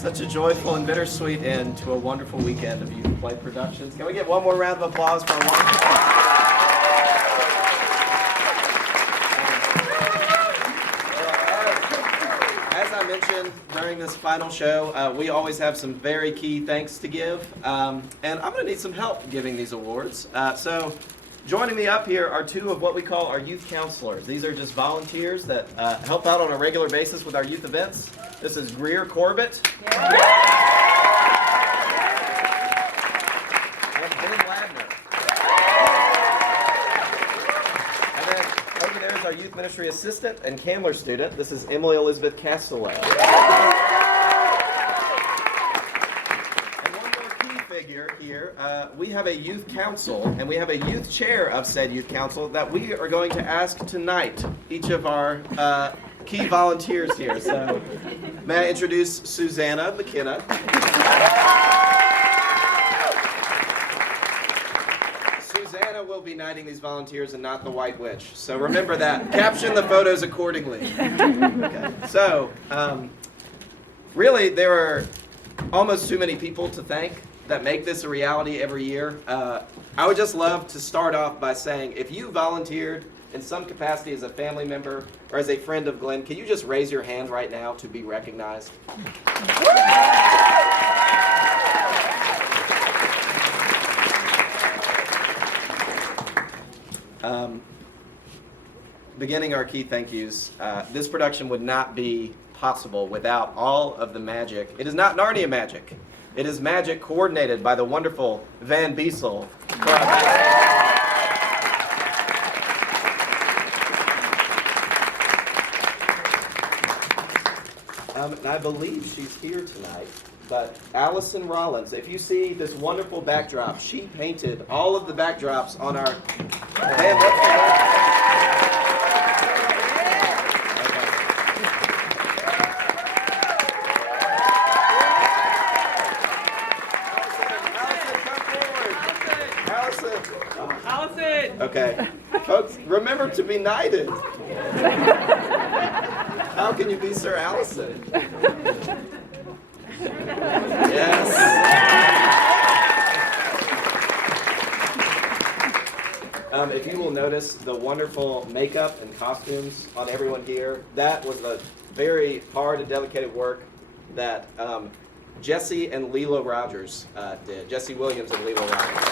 Such a joyful and bittersweet end to a wonderful weekend of Youth Play Productions. Can we get one more round of applause for our wonderful... As I mentioned during this final show, we always have some very key thanks to give, and I'm going to need some help giving these awards. So joining me up here are two of what we call our youth counselors. These are just volunteers that help out on a regular basis with our youth events. This is Greer Corbett. And Ben Ladner. And then over there is our youth ministry assistant and Candler student. This is Emily Elizabeth Castellet. And one more key figure here. We have a youth council, and we have a youth chair of said youth council that we are going to ask tonight, each of our key volunteers here. So may I introduce Susanna McKenna. Susanna will be knighting these volunteers and not the White Witch. So remember that. Caption the photos accordingly. Okay. So, really, there are almost too many people to thank that make this a reality every year. I would just love to start off by saying, if you volunteered in some capacity as a family member or as a friend of Glenn, can you just raise your hand right now to be recognized? Beginning our key thank yous, this production would not be possible without all of the magic. It is not Narnia magic. It is magic coordinated by the wonderful Van Biesel. And I believe she's here tonight, but Allison Rollins, if you see this wonderful backdrop, she painted all of the backdrops on our... Okay, folks, remember to be knighted. How can you be Sir Allison? Yes. If you will notice the wonderful makeup and costumes on everyone here, that was a very hard and dedicated work that Jesse and Lilo Rogers did. Jesse Williams and Lilo Rogers.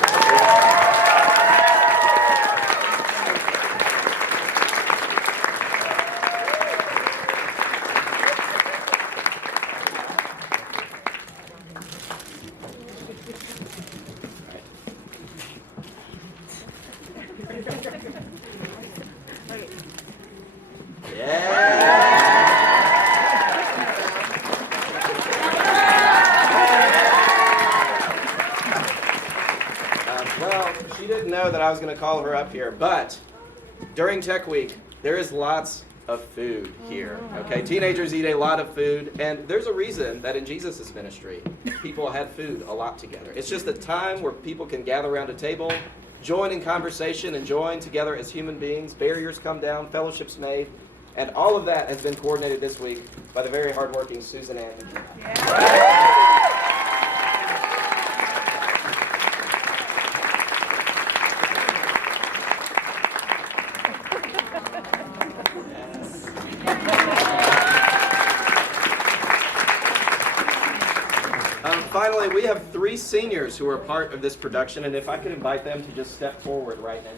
I was going to call her up here, but during Tech Week, there is lots of food here, okay? Teenagers eat a lot of food, and there's a reason that in Jesus' ministry, people had food a lot together. It's just a time where people can gather around a table, join in conversation, and join together as human beings. Barriers come down, fellowships made, and all of that has been coordinated this week by the very hardworking Susan Ann. Yeah. Finally, we have three seniors who are part of this production, and if I could invite them to just step forward right now.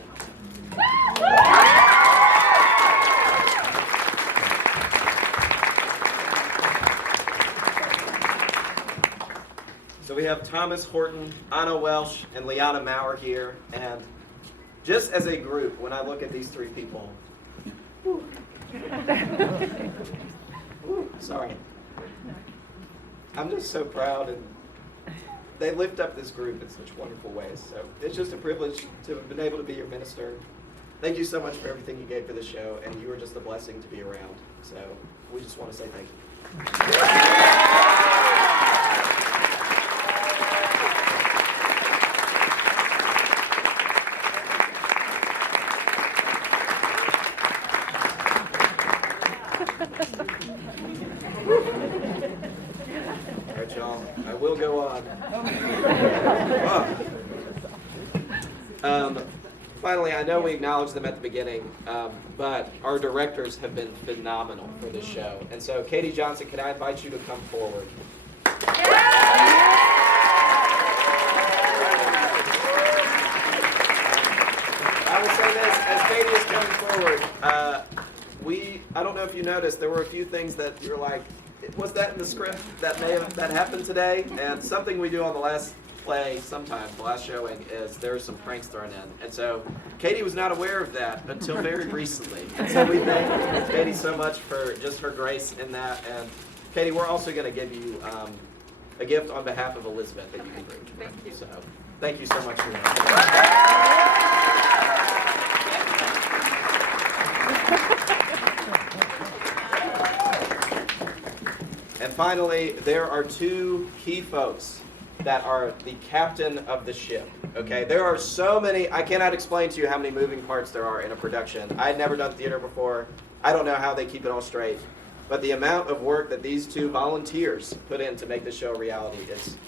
So we have Thomas Horton, Anna Welsh, and Liana Maurer here, and just as a group, when I look at these three people, sorry, I'm just so proud, and they lift up this group in such wonderful ways. So it's just a privilege to have been able to be your minister. Thank you so much for everything you gave for the show, and you were just a blessing to be around. So we just want to say thank you. y'all. I will go on. Finally, I know we acknowledged them at the beginning, but our directors have been phenomenal for this show. And so, Katie Johnson, can I invite you to come forward? I will say this, as Katie is coming forward, I don't know if you noticed, there were a few things that you're like, was that in the script that happened today? And something we do on the last play sometimes, the last showing, is there's some pranks thrown in. And so Katie was not aware of that until very recently. And so we thank Katie so much for just her grace in that. And Katie, we're also going to give you a gift on behalf of Elizabeth that you can bring to her. Thank you. So thank you so much for that. And finally, there are two key folks that are the captain of the ship. Okay, there are so many, I cannot explain to you how many moving parts there are in a production. I had never done theater before. I don't know how they keep it all straight. But the amount of work that these two volunteers put in to make the show a reality is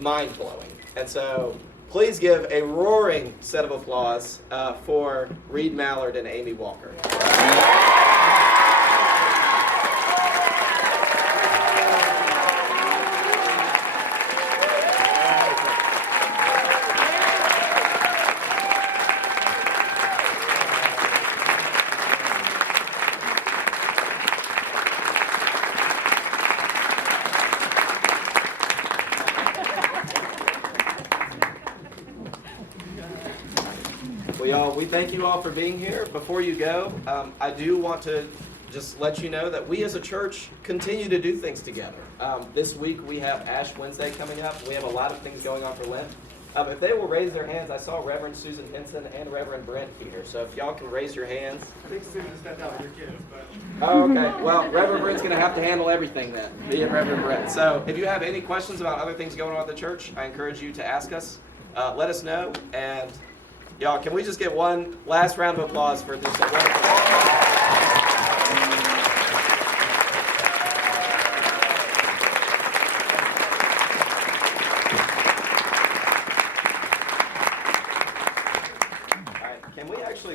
mind-blowing. And so please give a roaring set of applause for Reed Mallard and Amy Walker. We thank you all for being here. Before you go, I do want to just let you know that we as a church continue to do things together. This week we have Ash Wednesday coming up. We have a lot of things going on for Lent. If they will raise their hands, I saw Reverend Susan Henson and Reverend Brent here. So if y'all can raise your hands. I think Susan stepped out with your kids, but... Oh, okay. Well, Reverend Brent's going to have to handle everything then, being Reverend Brent. So if you have any questions about other things going on at the church, I encourage you to ask us. Let us know. And y'all, can we just get one last round of applause for this wonderful...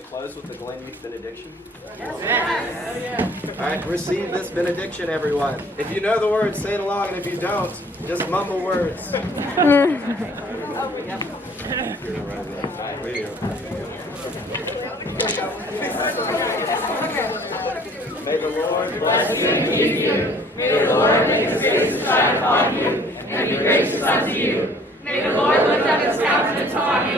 Close with the Glen Youth benediction? Yes. All right, receive this benediction, everyone. If you know the words, say it along, and if you don't, just mumble words. May the Lord bless you and keep you. May the Lord make his face to shine upon you and be gracious unto you. May the Lord lift up his countenance upon you